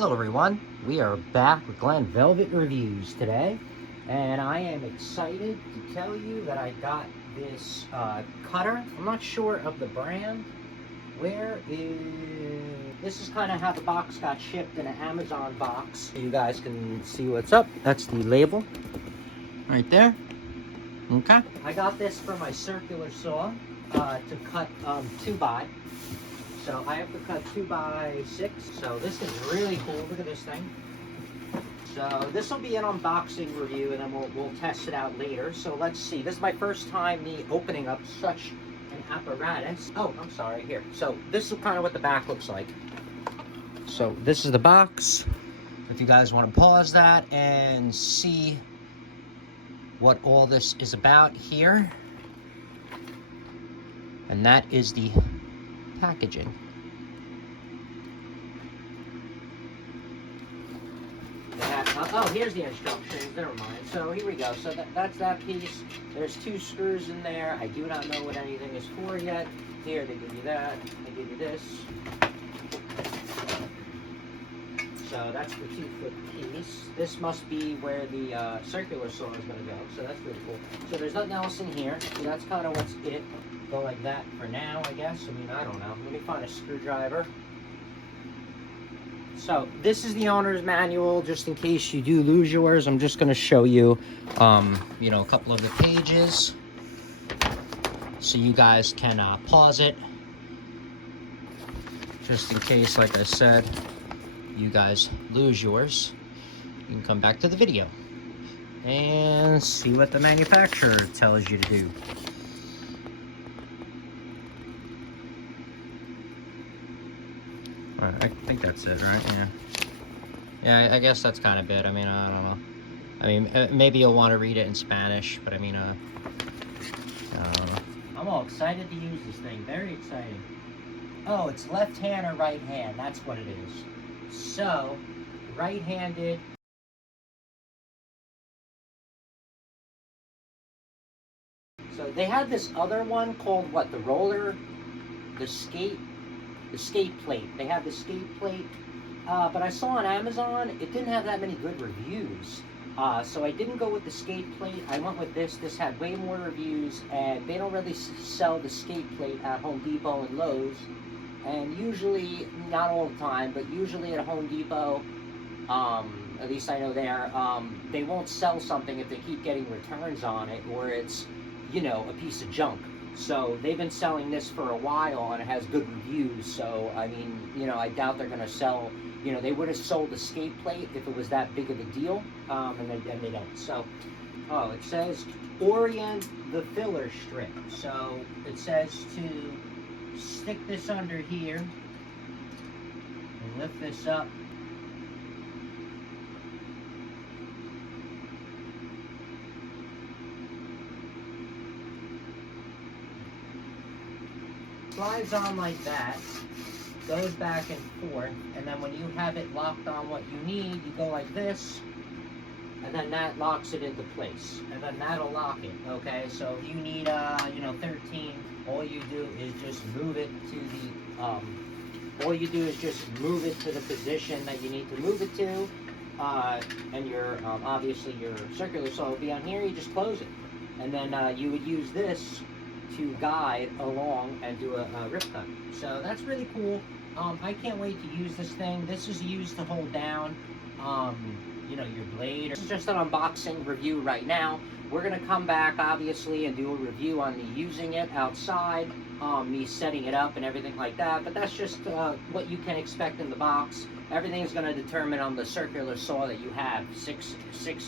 Hello everyone, we are back with Glen Velvet Reviews today, and I am excited to tell you that I got this cutter. I'm not sure of the brand. This is kind of how the box got shipped in an Amazon box. So you guys can see what's up. That's the label right there. Okay. I got this for my circular saw to cut 2x. So I have to cut 2x6. So this is really cool. Look at this thing. So this will be an unboxing review, and then we'll test it out later. So let's see. This is my first time me opening up such an apparatus. Oh, I'm sorry. Here. So this is kind of what the back looks like. So this is the box. If you guys want to pause that and see what all this is about here. And that is the packaging. Oh, here's the instructions. Never mind. So here we go. So that's that piece. There's 2 screws in there. I do not know what anything is for yet. Here, they give you that. They give you this. So that's the 2-foot piece. This must be where the circular saw is going to go. So that's really cool. So there's nothing else in here. So that's kind of what's it. Go like that for now, I guess. I mean, I don't know. Let me find a screwdriver. So this is the owner's manual, just in case you do lose yours. I'm just going to show you, you know, a couple of the pages, so you guys can pause it, just in case, like I said, you guys lose yours. You can come back to the video and see what the manufacturer tells you to do. I think that's it, right? Yeah, I guess that's kind of it. I mean, I don't know. I mean, maybe you'll want to read it in Spanish, but I mean, I'm all excited to use this thing. Very exciting. Oh, it's left hand or right hand. That's what it is. So, right-handed. So they had this other one called what? The roller, the skate plate. They have the skate plate, but I saw on Amazon it didn't have that many good reviews, so I didn't go with the skate plate. I went with this. This had way more reviews, and they don't really sell the skate plate at Home Depot and Lowe's, and usually, not all the time, but usually at Home Depot, at least I know there, they won't sell something if they keep getting returns on it, or it's, you know, a piece of junk. So they've been selling this for a while, and it has good reviews. So I mean, you know, I doubt they're going to sell. You know, they would have sold the skate plate if it was that big of a deal, and they don't. So, oh, it says orient the filler strip. So it says to stick this under here and lift this up. Slides on like that, goes back and forth, and then when you have it locked on what you need, you go like this, and then that locks it into place, and then that'll lock it. Okay, so if you need you know, 13, all you do is just move it to the position that you need to move it to, and your obviously your circular saw will be on here. You just close it, and then you would use this to guide along and do a rip cut. So that's really cool. I can't wait to use this thing. This is used to hold down, you know, your blade. This is just an unboxing review right now. We're gonna come back, obviously, and do a review on me using it outside, me setting it up and everything like that. But that's just what you can expect in the box. Everything is gonna determine on the circular saw that you have, 6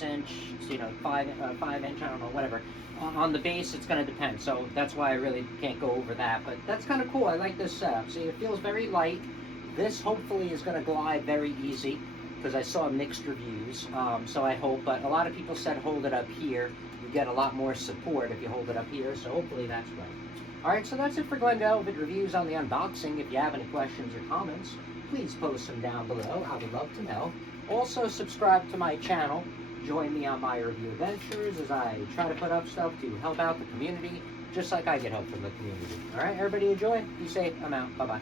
inch, you know, 5 inch, I don't know, whatever. On the base, it's going to depend, so that's why I really can't go over that, but that's kind of cool. I like this setup. See, it feels very light. This hopefully is going to glide very easy, because I saw mixed reviews, so I hope, but a lot of people said hold it up here. You get a lot more support if you hold it up here, so hopefully that's right. Alright, so that's it for Glen Velvet Reviews on the unboxing. If you have any questions or comments, please post them down below. I would love to know. Also, subscribe to my channel. Join me on my review adventures as I try to put up stuff to help out the community, just like I get help from the community. Alright, everybody enjoy. Be safe. I'm out. Bye-bye.